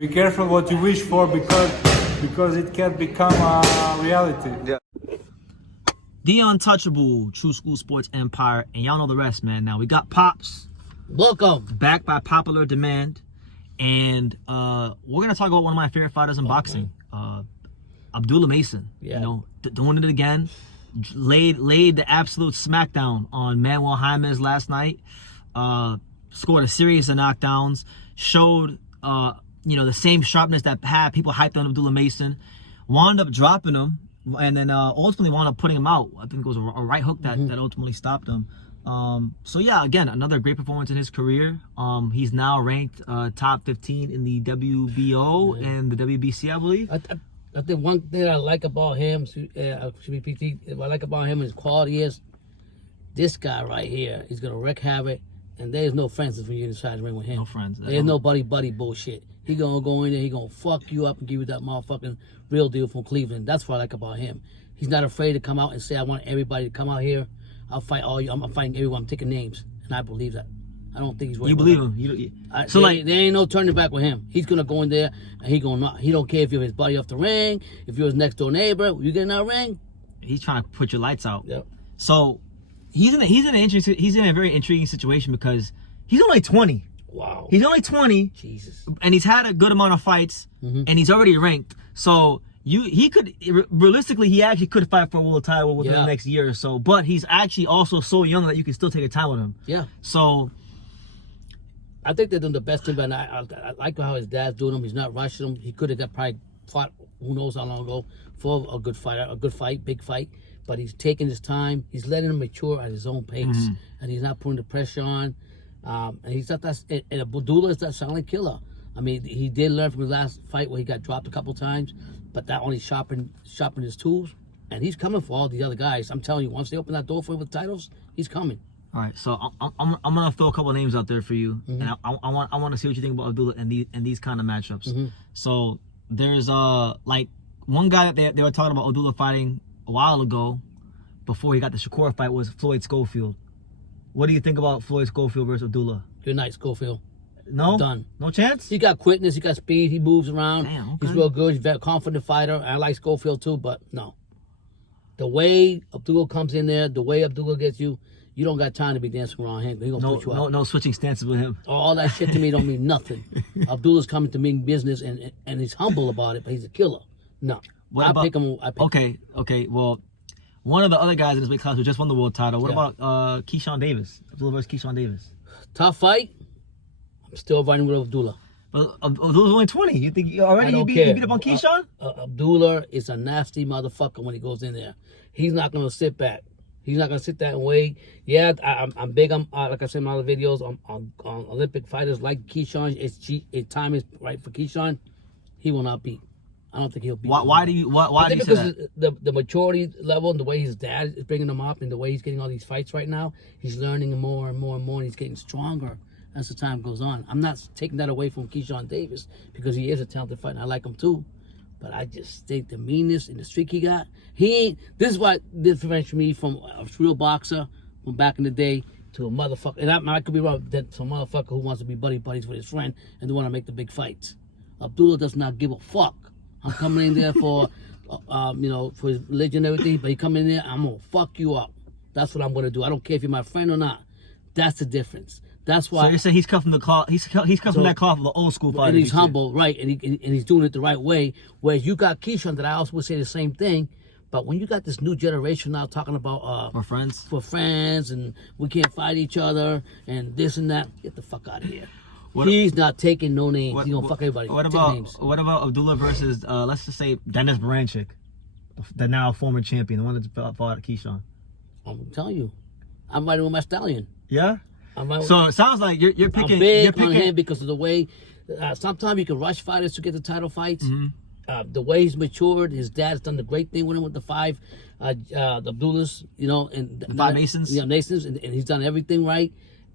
Be careful what you wish for because it can become a reality. Yeah. The Untouchable, True School Sports Empire, and y'all know the rest, man. Now we got Pops. Welcome. Back by popular demand. And we're gonna talk about one of my favorite fighters in boxing, Abdullah Mason. Yeah. You know, doing it again. Laid the absolute smackdown on Manuel Jaimes last night. Scored a series of knockdowns. Showed the same sharpness that had people hyped on Abdullah Mason. Wound up dropping him, and then ultimately wound up putting him out. I think it was a right hook that ultimately stopped him. So yeah, again, another great performance in his career. He's now ranked top 15 in the WBO and the WBC, I believe. I think one thing I like about him, what I like about him is quality is this guy right here. He's gonna wreak havoc, and there's no friends when you're inside the ring with him. No friends. There's no buddy bullshit. He gonna go in there, he gonna fuck you up and give you that motherfucking real deal from Cleveland. That's what I like about him. He's not afraid to come out and say, I want everybody to come out here. I'll fight all you. I'm fighting everyone. I'm taking names, and I believe that. I don't think he's worried. You believe about him? There ain't no turning back with him. He's gonna go in there and he don't care if you're his buddy off the ring, if you're his next door neighbor. You get in that ring, he's trying to put your lights out. Yep. So he's in a very intriguing situation because he's only 20. Wow. He's only 20. Jesus. And he's had a good amount of fights, and he's already ranked. So he actually could fight for a world title within the next year or so. But he's actually also so young that you can still take a time with him. Yeah. So I think they're doing the best thing, but I like how his dad's doing him. He's not rushing him. He could have probably fought who knows how long ago for a good fight, big fight. But he's taking his time. He's letting him mature at his own pace, and he's not putting the pressure on. And he's not that. And Abdullah is that silent killer. I mean, he did learn from his last fight where he got dropped a couple times, but that only sharpened his tools. And he's coming for all the other guys. I'm telling you, once they open that door for him with titles, he's coming. all right, so I'm gonna throw a couple names out there for you, and I want to see what you think about Abdullah and these kind of matchups. So there's like one guy that they were talking about Abdullah fighting a while ago, before he got the Shakur fight, was Floyd Schofield. What do you think about Floyd Schofield versus Abdullah? Good night, Schofield. No? Done. No chance? He got quickness, he got speed, he moves around. Damn, okay. He's real good, he's a very confident fighter. I like Schofield too, but no. The way Abdullah comes in there, the way Abdullah gets you, you don't got time to be dancing around him. He's gonna put you out. No switching stances with him. All that shit to me don't mean nothing. Abdullah's coming to mean business, and he's humble about it, but he's a killer. No. I pick him. Okay. Well, one of the other guys in this weight class who just won the world title. What about Keyshawn Davis? Abdullah versus Keyshawn Davis. Tough fight. I'm still fighting with Abdullah. But Abdullah's only 20. You think already you beat up on Keyshawn? Abdullah is a nasty motherfucker when he goes in there. He's not gonna sit back. He's not gonna sit there and wait. Yeah, I'm big on like I said in my other videos on Olympic fighters like Keyshawn. It's time is right for Keyshawn. He will not beat. I don't think he'll beat. Why do you say that? Because the maturity level and the way his dad is bringing him up and the way he's getting all these fights right now, he's learning more and more and more, and he's getting stronger as the time goes on. I'm not taking that away from Keyshawn Davis because he is a talented fighter. And I like him too, but I just think the meanness and the streak he got, this is what differentiates me from a real boxer from back in the day to a motherfucker. And I could be wrong, to a motherfucker who wants to be buddies with his friend and they want to make the big fights. Abdullah does not give a fuck. I'm coming in there for, for his religion and everything, but he come in there, I'm gonna fuck you up. That's what I'm gonna do. I don't care if you're my friend or not. That's the difference. That's why. So you're saying he's come from the cloth. He's come from that cloth of the old school fighter. And he's humble, right? And he's doing it the right way. Whereas you got Keyshawn, that I also would say the same thing. But when you got this new generation now talking about we're friends, and we can't fight each other and this and that, get the fuck out of here. He's not taking no names. He's gonna fuck everybody. What about Abdullah versus let's just say Dennis Baranchik, the now former champion, the one that fought at Keyshawn? I'm telling you, I'm riding with my stallion. Yeah. So it sounds like you're picking. I'm big on him because of the way. Sometimes you can rush fighters to get the title fights. The way he's matured, his dad's done the great thing with him with the five Abdullahs, and the five Masons. Yeah, Masons, and he's done everything right.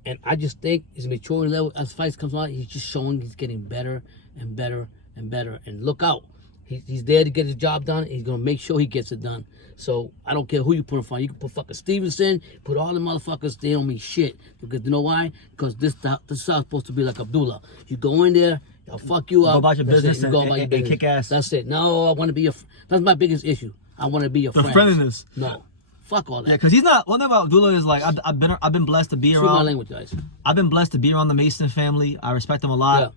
And I just think his maturity level as fights comes on, he's just showing he's getting better and better and better. And look out, he's there to get his job done. He's gonna make sure he gets it done. So I don't care who you put in front. You can put fucking Stevenson, put all the motherfuckers. They don't mean shit because you know why? Because this is how it's supposed to be like Abdullah. You go in there, I'll fuck you up. Go about your That's business it. You go about your and business. kick ass. That's it. No, I want to be that's my biggest issue. I want to be your The friend. friendliness. No. Fuck all that. Yeah, because he's not. One thing about Abdullah is like I've been blessed to be Shoot my around. language, guys. I've been blessed to be around the Mason family. I respect them a lot.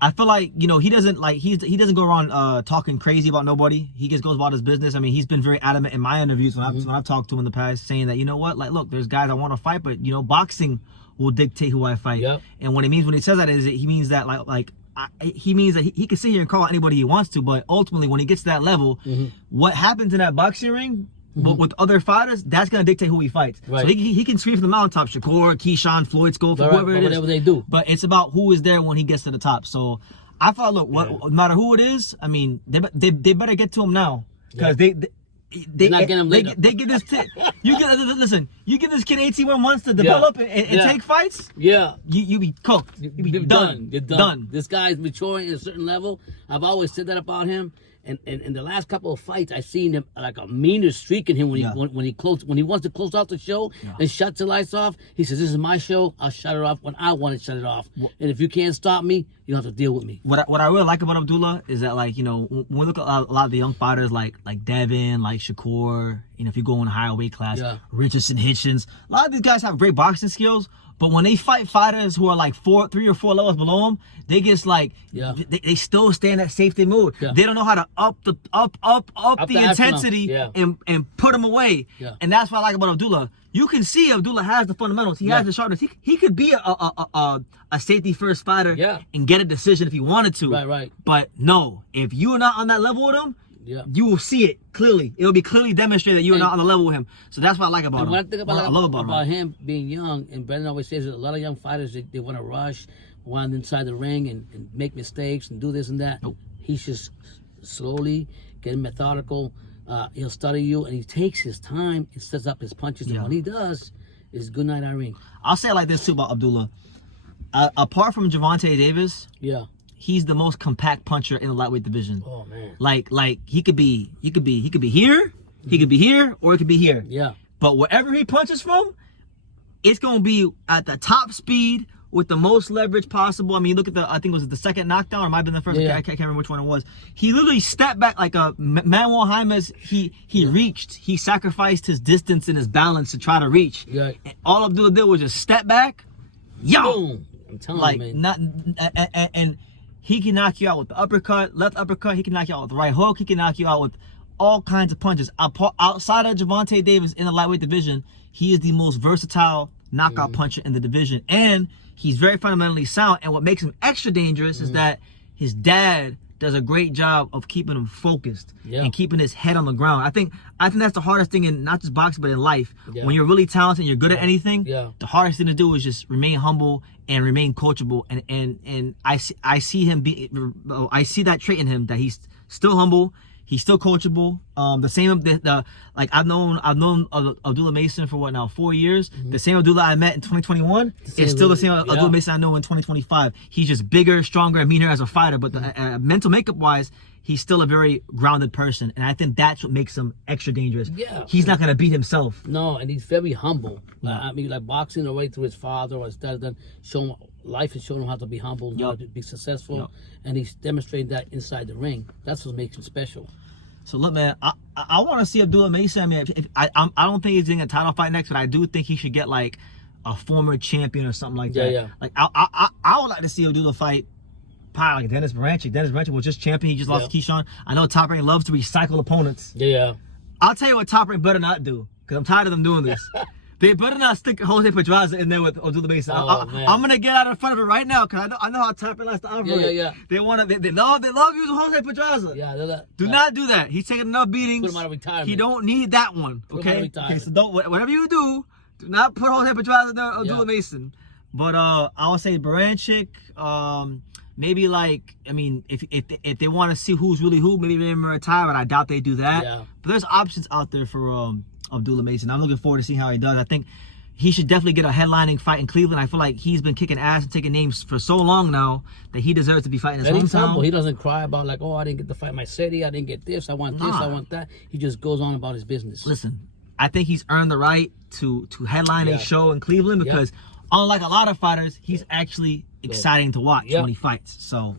I feel like, you know, he doesn't go around talking crazy about nobody. He just goes about his business. I mean, he's been very adamant in my interviews when I've talked to him in the past, saying that, you know what, like, look, there's guys I want to fight, but, you know, boxing will dictate who I fight. Yep. And what he means when he says that is he means that he means that he can sit here and call out anybody he wants to, but ultimately when he gets to that level, what happens in that boxing ring, but with other fighters, that's gonna dictate who he fights. Right. So he can scream from the mountaintop, Shakur, Keyshawn, Floyd, Schofield, Right, whoever it is. whatever they do. But it's about who is there when he gets to the top. So I thought, look, no matter who it is, I mean, they better get to him now, because they not getting him later. they give this listen. You give this kid 18 months to develop and take fights. Yeah. You be cooked. You be done. You're done. This guy's maturing at a certain level. I've always said that about him. And in the last couple of fights, I've seen him like a meaner streak in him when he wants to close out the show and shuts the lights off. He says, "This is my show. I'll shut it off when I want to shut it off. And if you can't stop me, you have to deal with me." What I really like about Abdullah is that, like, you know, when we look at a lot of the young fighters like Devin, like Shakur, you know, if you go in a higher weight class, Richardson, Hitchens, a lot of these guys have great boxing skills. But when they fight fighters who are like 3 or 4 levels below them, they just like they still stay in that safety mode. Yeah. They don't know how to up the intensity and put them away. Yeah. And that's what I like about Abdullah. You can see Abdullah has the fundamentals. He has the sharpness. He could be a safety first fighter and get a decision if he wanted to. Right. But no, if you are not on that level with him, you will see it clearly. It will be clearly demonstrated that you are not on the level with him. So that's what I like about him. What I think about him being young, and Brendan always says that a lot of young fighters, they want to rush, wind inside the ring and make mistakes and do this and that. Nope. He's just slowly getting methodical. He'll study you, and he takes his time and sets up his punches. And when he does, it's good night, Irene. I'll say it like this too about Abdullah. Apart from Gervonta Davis, he's the most compact puncher in the lightweight division. Oh man! Like he could be here, he could be here, or it could be here. Yeah. But wherever he punches from, it's gonna be at the top speed with the most leverage possible. I mean, look at I think it was the second knockdown, or it might have been the first. I can't remember which one it was. He literally stepped back like a Manuel Jaimes. He reached. He sacrificed his distance and his balance to try to reach. Yeah. And all Abdullah did was just step back. Boom! I'm telling you, man. And he can knock you out with the uppercut, left uppercut. He can knock you out with the right hook. He can knock you out with all kinds of punches. Outside of Gervonta Davis in the lightweight division, he is the most versatile knockout puncher in the division. And he's very fundamentally sound. And what makes him extra dangerous is that his dad does a great job of keeping him focused and keeping his head on the ground. I think that's the hardest thing in not just boxing, but in life. When you're really talented and you're good at anything, the hardest thing to do is just remain humble and remain coachable. And I see that trait in him, that he's still humble. He's still coachable. The same, like I've known Abdullah Mason for 4 years. The same Abdullah I met in 2021 is still the same Abdullah Mason I know in 2025. He's just bigger, stronger, and meaner as a fighter. But mental makeup wise, he's still a very grounded person, and I think that's what makes him extra dangerous. Yeah, he's not gonna beat himself. No, and he's very humble. I mean, like boxing the way through his father or his dad, then life has shown him how to be humble, how to be successful, and he's demonstrated that inside the ring. That's what makes him special. So look, man, I want to see Abdullah Mason. I mean, I don't think he's getting a title fight next, but I do think he should get like a former champion or something like that. Yeah. Like I would like to see Abdullah fight probably like Dennis Baranchik. Dennis Baranchik was just champion. He just lost to Keyshawn. I know Top Rank loves to recycle opponents. Yeah. I'll tell you what Top Rank better not do, because I'm tired of them doing this. They better not stick Jose Pedraza in there with Abdullah Mason. I'm gonna get out in front of it right now, because I know how Top Rank likes to operate. Yeah. They love using Jose Pedraza. Yeah. Do not do that. He's taking enough beatings. Put him out of retirement. He don't need that one. Okay. Okay. So whatever you do not put Jose Pedraza in there or Abdullah Mason. But I would say Baranchik. Maybe like, I mean, if they want to see who's really who, maybe they retire, but I doubt they do that. Yeah. But there's options out there for Abdullah Mason. I'm looking forward to seeing how he does. I think he should definitely get a headlining fight in Cleveland. I feel like he's been kicking ass and taking names for so long now that he deserves to be fighting his hometown. He doesn't cry about like, oh, I didn't get to fight my city, I didn't get this, I want this, I want that. He just goes on about his business. Listen, I think he's earned the right to headline a show in Cleveland, because unlike a lot of fighters, he's actually exciting to watch Yep. when he fights. So,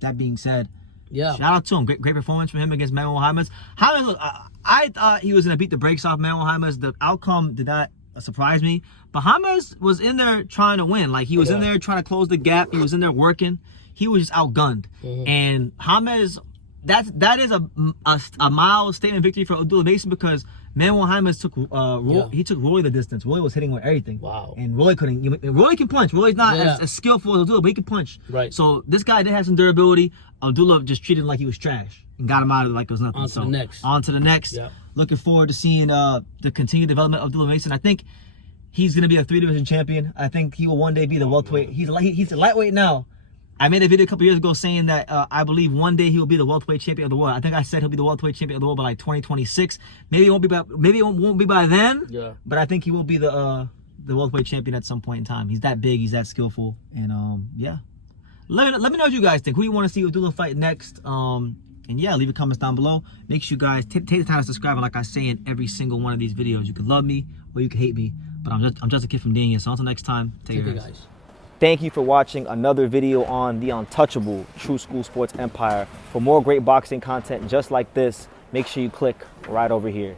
that being said, Yeah. shout out to him. Great performance from him against Manuel Jaimes. Jaimes, look, I thought he was going to beat the brakes off Manuel Jaimes. The outcome did not surprise me. But Jaimes was in there trying to win. Like, he was in there trying to close the gap. He was in there working. He was just outgunned. And Jaimes, that is a mild statement victory for Abdullah Mason, because Manuel Jaimes took he took Roy the distance. Roy was hitting with everything. Wow. And Roy couldn't. Roy can punch. Roy's not as skillful as Abdullah, but he can punch. Right. So this guy did have some durability. Abdullah just treated him like he was trash and got him out of it like it was nothing. On to the next. On to the next. Yeah. Looking forward to seeing the continued development of Abdullah Mason. I think he's going to be a 3-division champion. I think he will one day be the welterweight. He's a lightweight now. I made a video a couple years ago saying that I believe one day he will be the welterweight champion of the world. I think I said he'll be the welterweight champion of the world by like 2026. Maybe it won't be by then. Yeah. But I think he will be the welterweight champion at some point in time. He's that big. He's that skillful. And yeah. Let me know what you guys think. Who you want to see Abdullah fight next? And yeah, leave your comments down below. Make sure you guys take the time to subscribe. And like I say in every single one of these videos, you can love me or you can hate me. But I'm just a kid from Dania. So until next time, take care, guys. Thank you for watching another video on the untouchable True School Sports Empire. For more great boxing content just like this, make sure you click right over here.